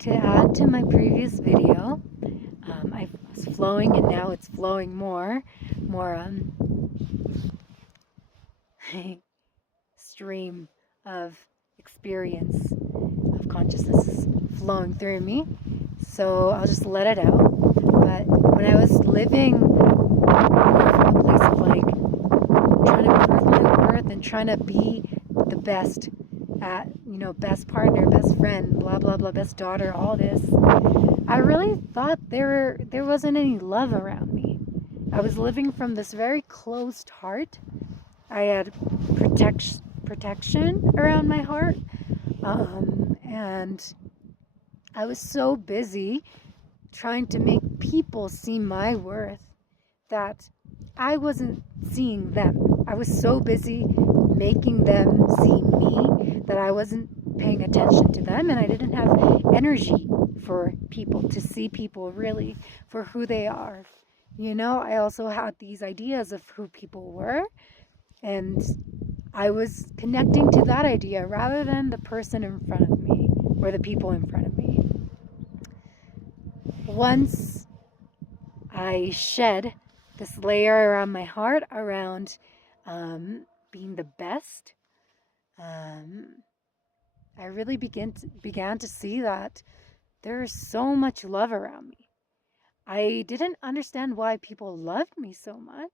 To add to my previous video, I was flowing and now it's flowing more stream of experience of consciousness is flowing through me. So I'll just let it out. But when I was living more from a place of like trying to prove my worth and trying to be the best at, best partner, best friend, blah blah blah, best daughter, all this, I really thought there wasn't any love around me. I was living from this very closed heart. I had protection around my heart, and I was so busy trying to make people see my worth that I wasn't seeing them. I was so busy making them see me that I wasn't paying attention to them, and I didn't have energy for people, to see people really for who they are. I also had these ideas of who people were, and I was connecting to that idea rather than the person in front of me or the people in front of me. Once I shed this layer around my heart around being the best, I really began to see that there is so much love around me. I didn't understand why people loved me so much,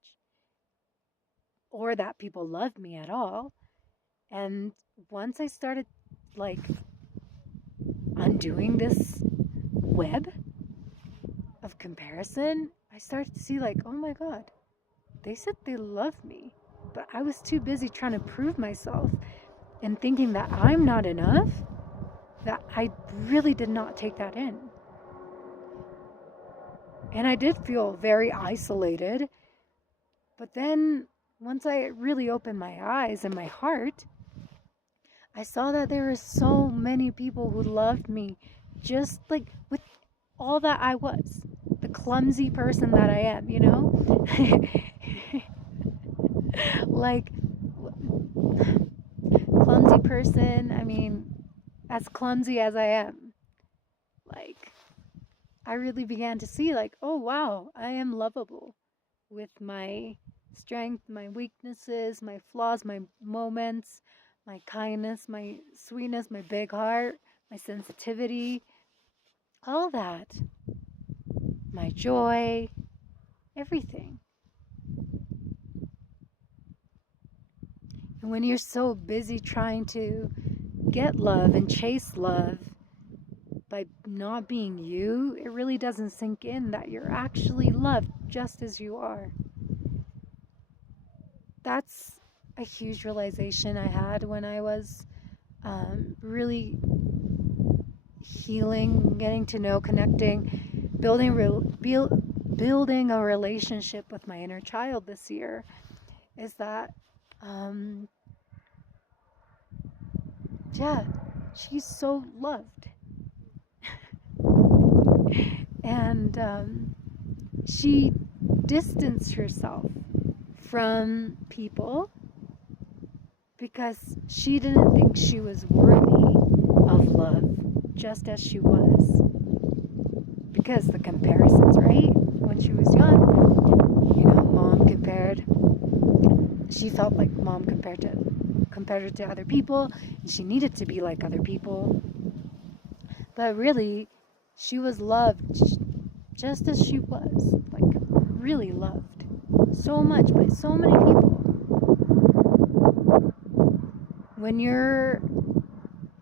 or that people loved me at all. And once I started like undoing this web of comparison, I started to see like, oh my God, they said they loved me, but I was too busy trying to prove myself and thinking that I'm not enough, that I really did not take that in. And I did feel very isolated. But then once I really opened my eyes and my heart, I saw that there were so many people who loved me just like with all that I was, the clumsy person that I am, like, clumsy person, I mean, as clumsy as I am, like, I really began to see, like, oh wow, I am lovable with my strength, my weaknesses, my flaws, my moments, my kindness, my sweetness, my big heart, my sensitivity, all that, my joy, everything. And when you're so busy trying to get love and chase love by not being you, it really doesn't sink in that you're actually loved just as you are. That's a huge realization I had when I was really healing, getting to know, connecting, building a relationship with my inner child this year, is that, yeah, she's so loved. And she distanced herself from people because she didn't think she was worthy of love just as she was. Because the comparisons, right? When she was young, mom compared, she felt like mom compared her to other people, and she needed to be like other people. But really, she was loved just as she was, like really loved so much by so many people.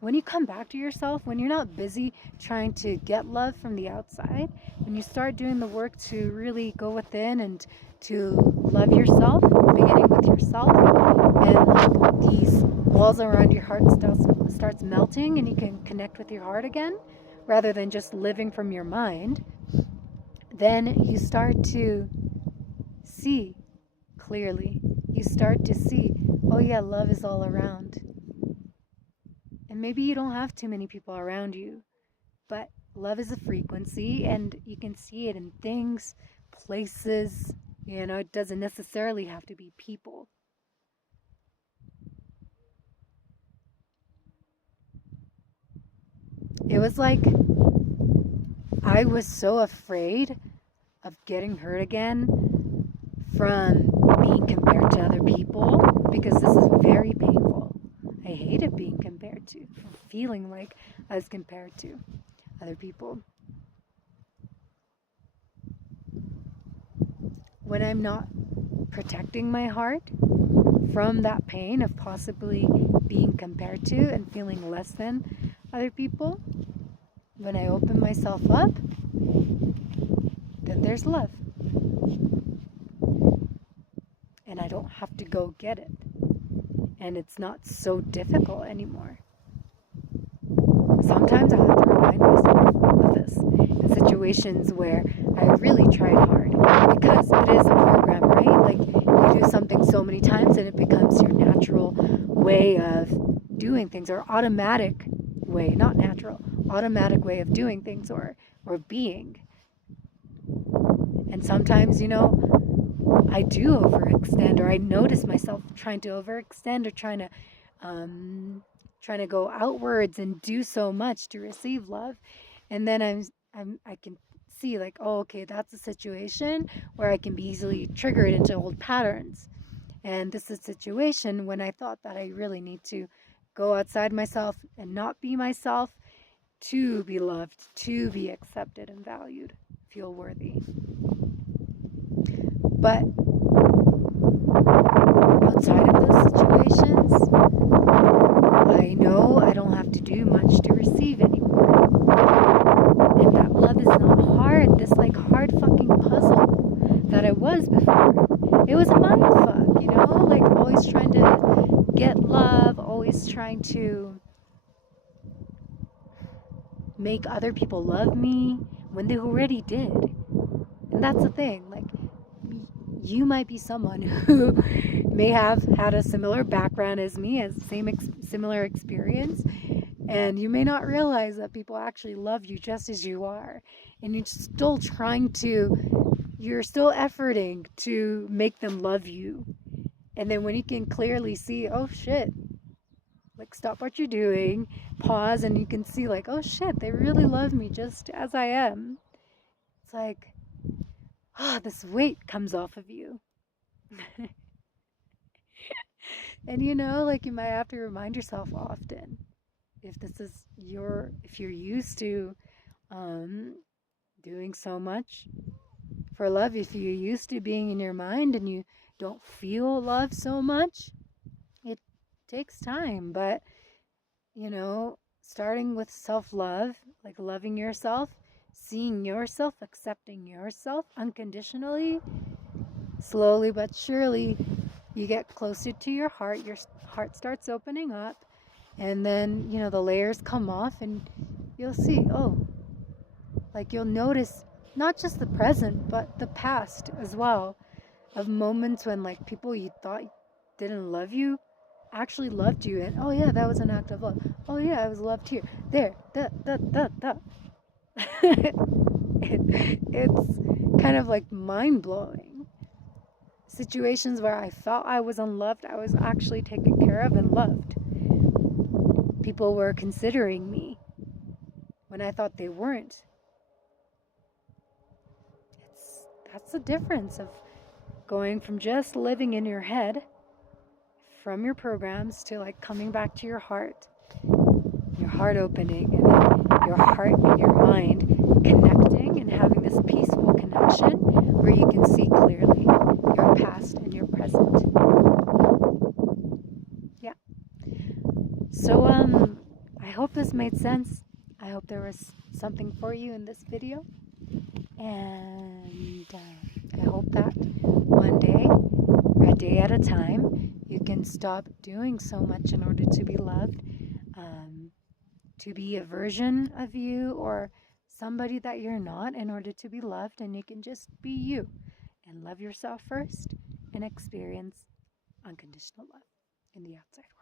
When you come back to yourself, when you're not busy trying to get love from the outside, when you start doing the work to really go within and to love yourself, beginning with yourself, and like these walls around your heart starts melting and you can connect with your heart again rather than just living from your mind, then you start to see clearly. You start to see, oh yeah, love is all around. And maybe you don't have too many people around you, but love is a frequency and you can see it in things, places, it doesn't necessarily have to be people. It was like I was so afraid of getting hurt again from being compared to other people, because this is very painful. I hated being compared to, feeling like I was compared to other people. When I'm not protecting my heart from that pain of possibly being compared to and feeling less than other people, when I open myself up, then there's love. And I don't have to go get it. And it's not so difficult anymore. Sometimes I have to remind myself of this in situations where I really tried hard, because it is a program, right? Like, you do something so many times and it becomes your natural way of doing things, or automatic way, not natural, automatic way of doing things, or being. And sometimes, I do overextend, or I notice myself trying to overextend, or trying to go outwards and do so much to receive love. And then I can see, like, oh, okay, that's a situation where I can be easily triggered into old patterns. And this is a situation when I thought that I really need to go outside myself and not be myself to be loved, to be accepted and valued, feel worthy. But outside of those situations, I know I don't have to do much to receive anymore. And that love is not hard, this like hard fucking puzzle that it was before. It was a mind fuck, like always trying to get love, always trying to make other people love me when they already did. And that's the thing, like, you might be someone who may have had a similar background as me, as similar experience, and you may not realize that people actually love you just as you are, and you're still efforting to make them love you. And then when you can clearly see, oh shit, like, stop what you're doing, pause, and you can see, like, oh shit, they really love me just as I am. It's like, this weight comes off of you. And like, you might have to remind yourself often, if you're used to doing so much for love, if you're used to being in your mind and you don't feel love so much, it takes time. But starting with self-love, like loving yourself, seeing yourself, accepting yourself unconditionally, slowly but surely you get closer to your heart starts opening up, and then the layers come off, and you'll see, like, you'll notice not just the present but the past as well, of moments when, like, people you thought didn't love you actually loved you, and oh yeah, that was an act of love. Oh yeah, I was loved here, there, that. It's kind of like mind-blowing. Situations where I felt I was unloved, I was actually taken care of and loved. People were considering me when I thought they weren't. That's the difference of going from just living in your head from your programs to, like, coming back to your heart opening, and then your heart and your mind connecting and having this peaceful connection where you can see clearly your past and your present. Yeah. So I hope this made sense. I hope there was something for you in this video, and I hope that one day, a day at a time, you can stop doing so much in order to be loved, to be a version of you or somebody that you're not in order to be loved, and you can just be you and love yourself first and experience unconditional love in the outside world.